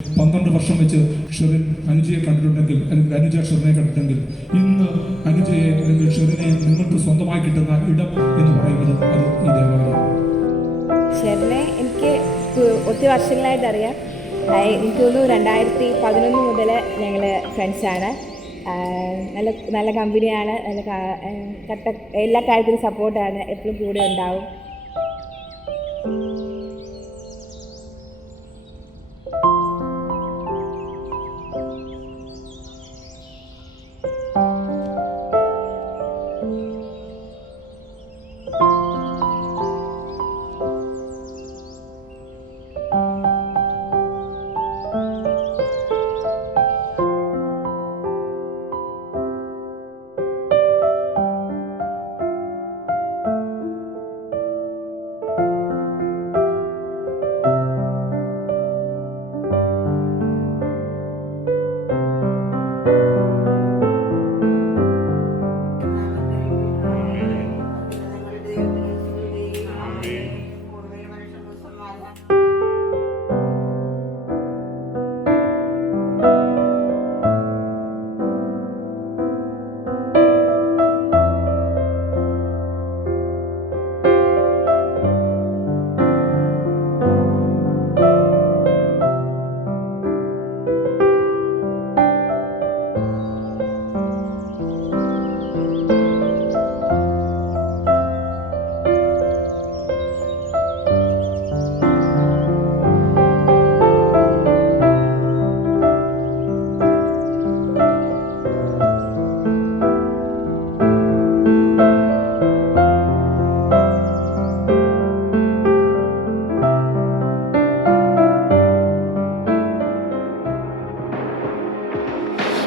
12 വർഷം വെച്ച് ഷെറിൻ അനുജയെ കണ്ടിട്ടുണ്ടെങ്കിൽ, അല്ലെങ്കിൽ അനുജ ഷെറിനെ കണ്ടിട്ടുണ്ടെങ്കിൽ, ഇന്ന് അനുജയെ അല്ലെങ്കിൽ ഷെറിനെ നിങ്ങൾക്ക് സ്വന്തമായി കിട്ടുന്ന ഇടം എന്ന് പറയുന്നത് അത് ഈ ദേവാലയം. ഷെറിനെ എനിക്ക് ഒത്തിരി വർഷങ്ങളായിട്ട് അറിയാം. എനിക്ക് തോന്നുന്നു 2011 മുതൽ ഞങ്ങൾ ഫ്രണ്ട്സാണ്. നല്ല കമ്പനിയാണ്, എല്ലാ കാര്യത്തിലും സപ്പോർട്ടാണ്, എപ്പോഴും കൂടെ ഉണ്ടാവും.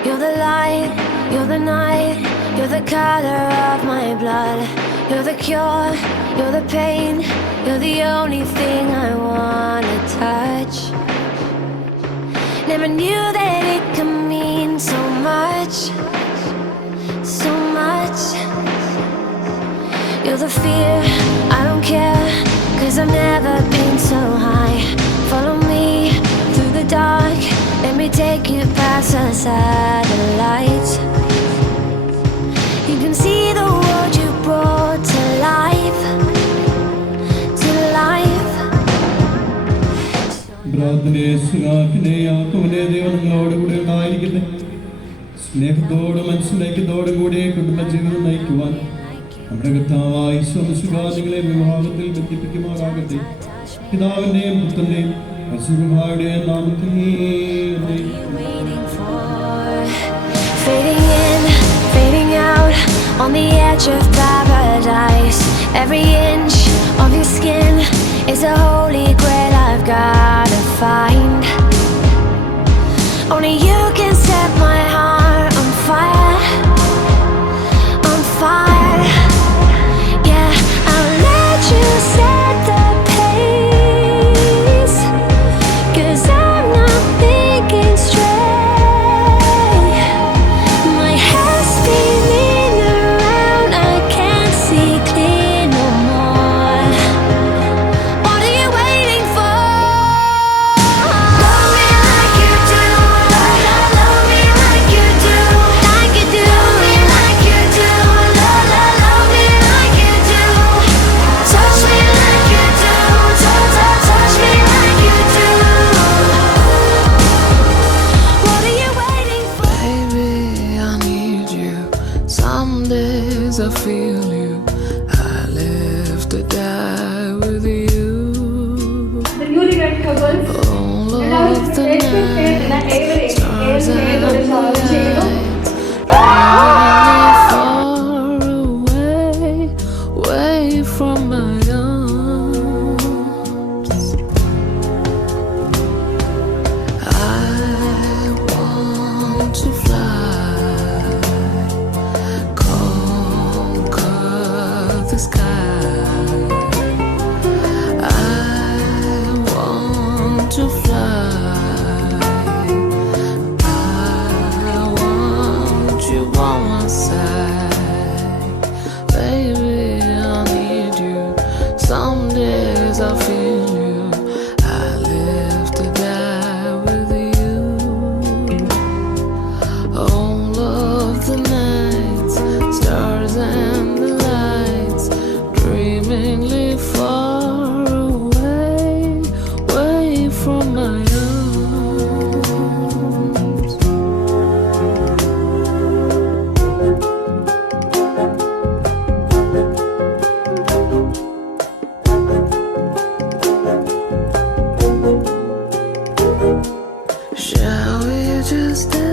You're the light, you're the night, you're the color of my blood. You're the cure, you're the pain, you're the only thing I wanna touch. Never knew that it could mean so much, so much. You're the fear, I don't care, 'cause I've never been so high. Follow me through the dark, let me take you past the satellites. You can see the world you brought to life, to life. ദൈവം നിങ്ങളോട് കൂടെ ഉണ്ടായിരിക്കട്ടെ. സ്നേഹത്തോടും മനസ്സിലാക്കിയതോടും കൂടെ കുടുംബജീവിതം നയിക്കുവാൻ നമ്മുടെ കർത്താവായ ഈശോ മിശിഹാ നിങ്ങളെ വിവാഹത്തിൽ ബന്ധിപ്പിക്കുമാറാകട്ടെ. പിതാവിന്റെയും പുത്രന്റെയും പരിശുദ്ധന്മാരുടെയും നാമത്തിൽ. Fading in, fading out, on the edge of paradise. Every inch of your skin is a holy grail I've gotta find. Only you can set my heart on fire, on fire. Yeah, I'll let you set the pace, 'cause I'm not thinking straight. My head's spinning around, I can't see clear no more. What are you waiting for? Love me like you do, love me like you do, like you do. Love me like you do, love me like you do. Touch me like you do, touch me like you do. What are you waiting for? Baby, I need you. Some days I feel you. I live to die with you. The newlywed couples All of the night, stars and lights, far away, away from my arms. I want to fly, conquer step.